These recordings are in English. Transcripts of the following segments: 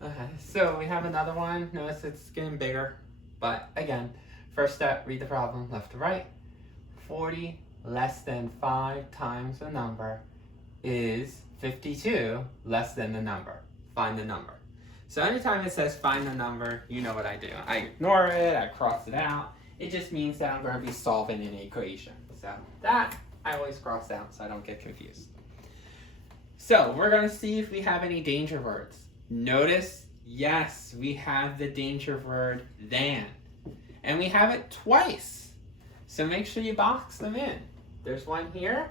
Okay, so we have another one. Notice it's getting bigger. But again, first step, read the problem left to right. 40 less than 5 times the number is 52 less than the number. Find the number. So anytime it says find the number, you know what I do. I ignore it, I cross it out. It just means that I'm going to be solving an equation. So that I always cross out so I don't get confused. So we're going to see if we have any danger words. Notice, yes, we have the danger word than. And we have it twice. So make sure you box them in. There's one here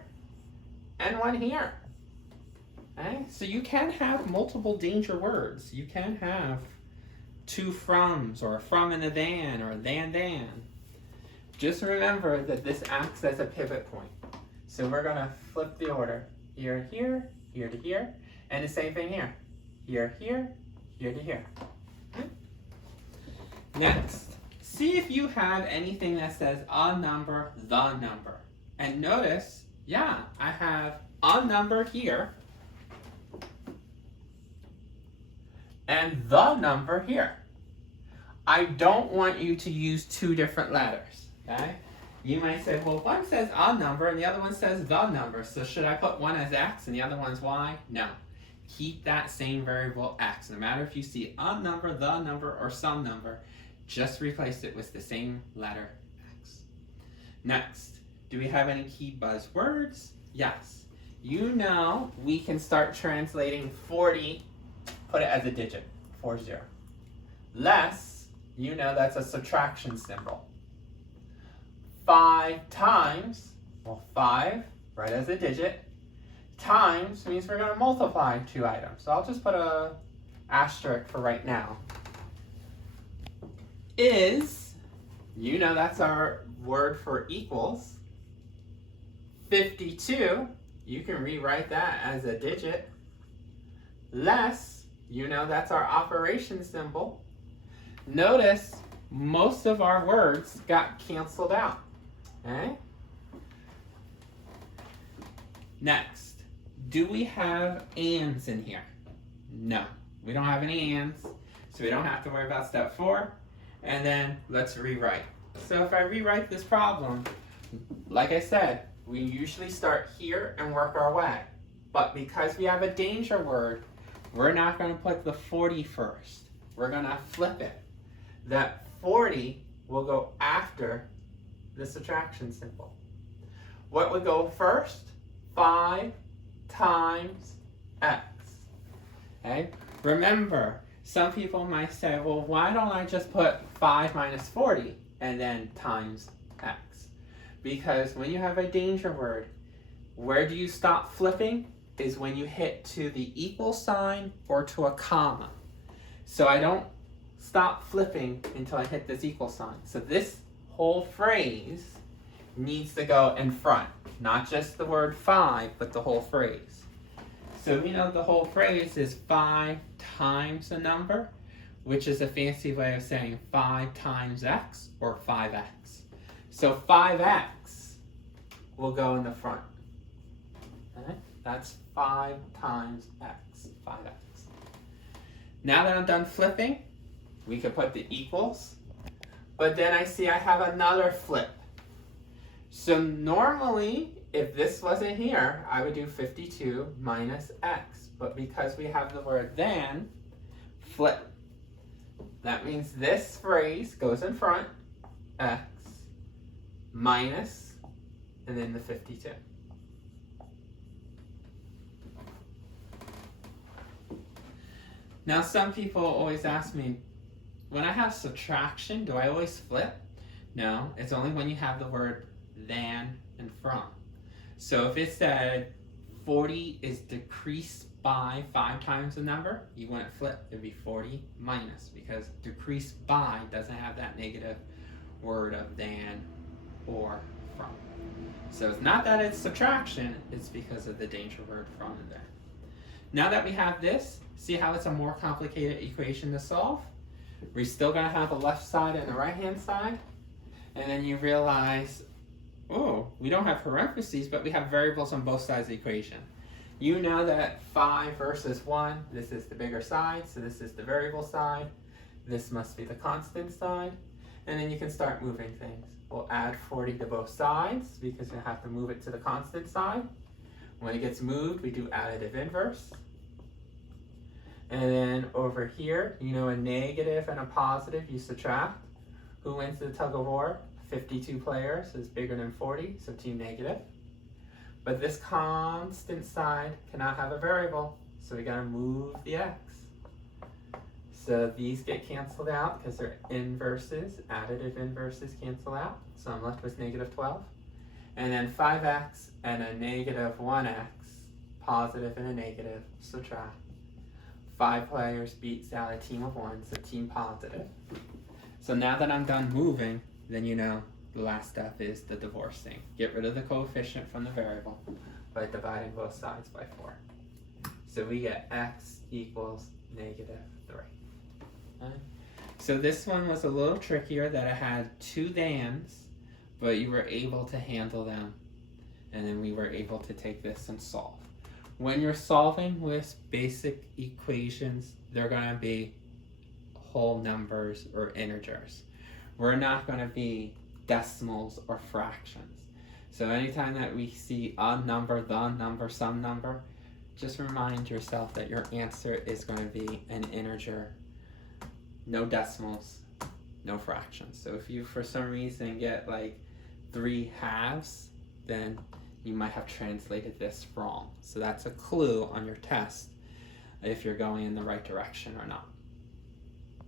and one here. Okay? So you can have multiple danger words. You can have two froms, or a from and a than, or a than. Just remember that this acts as a pivot point. So we're going to flip the order. Here, here, here to here, and the same thing here. Here, here, here to here. Okay? Next, see if you have anything that says a number, the number. And notice, yeah, I have a number here and the number here. I don't want you to use two different letters, okay? You might say, well, one says a number and the other one says the number, so should I put one as x and the other one's y? No. Keep that same variable x. No matter if you see a number, the number, or some number, just replace it with the same letter x. Next, do we have any key buzzwords? Yes. You know we can start translating 40, put it as a digit, 40. Less, you know that's a subtraction symbol. 5 times, well, 5, right as a digit, times means we're going to multiply two items. So I'll just put a asterisk for right now. Is, you know that's our word for equals. 52, you can rewrite that as a digit. Less, you know that's our operation symbol. Notice most of our words got canceled out. Okay? Next, do we have ands in here? No, we don't have any ands, so we don't have to worry about step 4. And then let's rewrite. So if I rewrite this problem, like I said, we usually start here and work our way. But because we have a danger word, we're not going to put the 40 first. We're going to flip it. That 40 will go after the subtraction symbol. What would go first? 5 times x. Okay? Remember, some people might say, well, why don't I just put 5 minus 40 and then times x? Because when you have a danger word, where do you stop flipping? Is when you hit to the equal sign or to a comma. So I don't stop flipping until I hit this equal sign. So this whole phrase needs to go in front. Not just the word 5, but the whole phrase. So we know the whole phrase is 5 times a number, which is a fancy way of saying 5 times x or 5x. So 5x will go in the front. Okay? That's 5 times x, 5x. Now that I'm done flipping, we could put the equals, but then I see I have another flip. So normally, if this wasn't here, I would do 52 minus x. But because we have the word than, flip. That means this phrase goes in front, x, minus, and then the 52. Now some people always ask me, when I have subtraction, do I always flip? No, it's only when you have the word than and from. So if it said 40 is decreased by 5 times the number, you wouldn't flip. It'd be 40 minus, because decreased by doesn't have that negative word of than or from. So it's not that it's subtraction, it's because of the danger word from and there. Now that we have this, see how it's a more complicated equation to solve? We're still going to have a left side and a right hand side. And then you realize, oh, we don't have parentheses, but we have variables on both sides of the equation. You know that 5 versus 1, this is the bigger side, so this is the variable side. This must be the constant side. And then you can start moving things. We'll add 40 to both sides because you have to move it to the constant side. When it gets moved, we do additive inverse. And then over here, you know a negative and a positive, you subtract. Who wins the tug of war? 52 players is bigger than 40, so team negative. But this constant side cannot have a variable, so we gotta move the x. So these get canceled out because they're inverses, additive inverses cancel out. So I'm left with negative 12. And then 5x and a negative 1x, positive and a negative, subtract. 5 players beats out a team of 1, so team positive. So now that I'm done moving, then you know the last step is the divorcing. Get rid of the coefficient from the variable by dividing both sides by 4. So we get x equals negative 3. Okay. So this one was a little trickier that it had 2 than's, but you were able to handle them. And then we were able to take this and solve. When you're solving with basic equations, they're going to be whole numbers or integers. We're not going to be decimals or fractions. So anytime that we see a number, the number, some number, just remind yourself that your answer is going to be an integer. No decimals, no fractions. So if you for some reason get like 3/2, then you might have translated this wrong. So that's a clue on your test if you're going in the right direction or not.